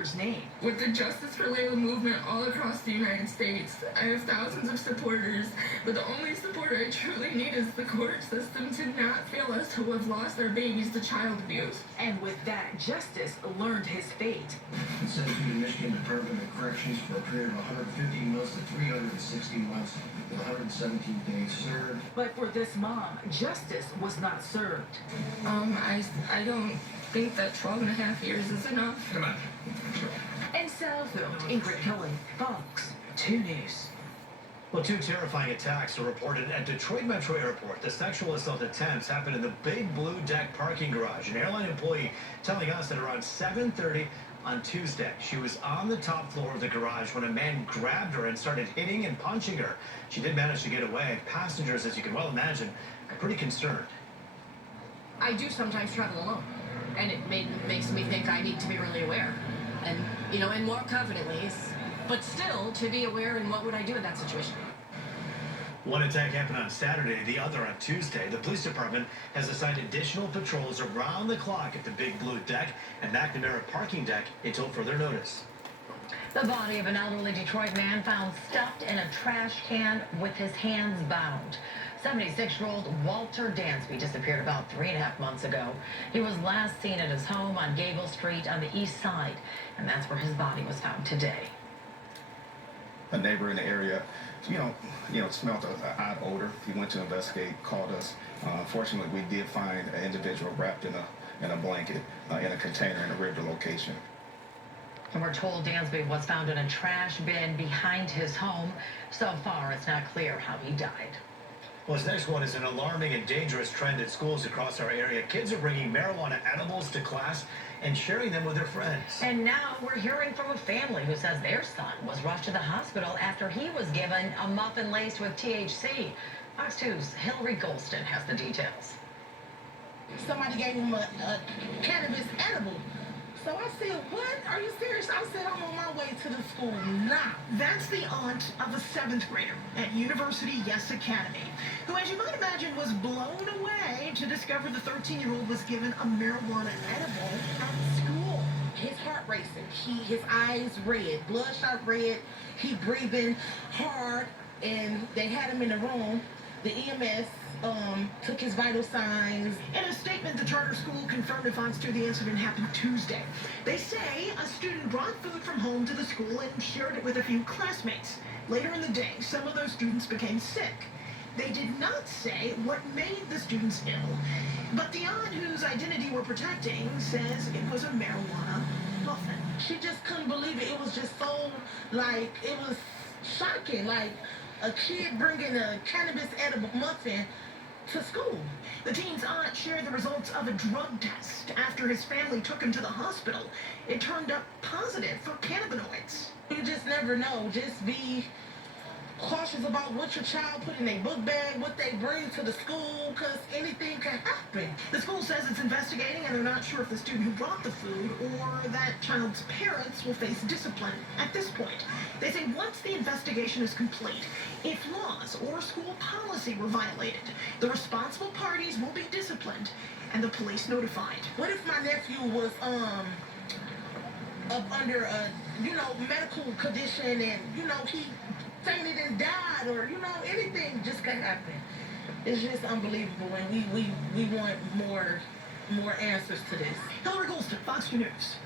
daughter's name. With the Justice for Layla movement all across the United States, I have thousands of supporters, but the only support I truly need is the court system to not fail us who have lost our babies to child abuse. And with that, Justice learned his fate. Sentenced to the Michigan Department of Corrections for a period of 150 months to 360 months with 117 days served. But for this mom, justice was not served. I don't think that 12 and a half years is enough. Come on. In Southfield, Ingrid Kelly, Fox 2 News. Well, two terrifying attacks are reported at Detroit Metro Airport. The sexual assault attempts happened in the Big Blue Deck parking garage. An airline employee telling us that around 7:30 on Tuesday, she was on the top floor of the garage when a man grabbed her and started hitting and punching her. She did manage to get away. Passengers, as you can well imagine, are pretty concerned. I do sometimes travel alone, and it makes me think I need to be really aware, and and more confidently, but still to be aware. And what would I do in that situation? One attack happened on Saturday, the other on Tuesday. The police department has assigned additional patrols around the clock at the Big Blue Deck and McNamara parking deck until further notice. The body of an elderly Detroit man found stuffed in a trash can with his hands bound. 76-year-old Walter Dansby disappeared about 3.5 months ago. He was last seen at his home on Gable Street on the east side, and that's where his body was found today. A neighbor in the area, smelled an odd odor. He went to investigate, called us. Fortunately, we did find an individual wrapped in a blanket in a container in a river location. And we're told Dansby was found in a trash bin behind his home. So far, it's not clear how he died. Well, this next one is an alarming and dangerous trend at schools across our area. Kids are bringing marijuana edibles to class and sharing them with their friends. And now we're hearing from a family who says their son was rushed to the hospital after he was given a muffin laced with THC. Fox 2's Hillary Golston has the details. Somebody gave him a cannabis edible. So I said, what? Are you serious? I said, I'm on my way to the school now. That's the aunt of a 7th grader at University Yes Academy, who, as you might imagine, was blown away to discover the 13-year-old was given a marijuana edible at school. His heart racing. His eyes red, bloodshot red. He breathing hard, and they had him in the room. The EMS took his vital signs. In a statement, the charter school confirmed to Fox 2 the incident happened Tuesday. They say a student brought food from home to the school and shared it with a few classmates. Later in the day, some of those students became sick. They did not say what made the students ill, but the aunt whose identity we're protecting says it was a marijuana muffin. She just couldn't believe it. It was just so, it was shocking. A kid bringing a cannabis edible muffin to school. The teen's aunt shared the results of a drug test after his family took him to the hospital. It turned up positive for cannabinoids. You just never know. Just be cautious about what your child put in their book bag, what they bring to the school, because anything can happen. The school says it's investigating, and they're not sure if the student who brought the food or that child's parents will face discipline at this point. They say once the investigation is complete, if laws or school policy were violated, the responsible parties will be disciplined and the police notified. What if my nephew was up under a medical condition and he fainted and died, or anything just could happen? It's just unbelievable, and we want more answers to this. Hillary Golston, Fox 2 News.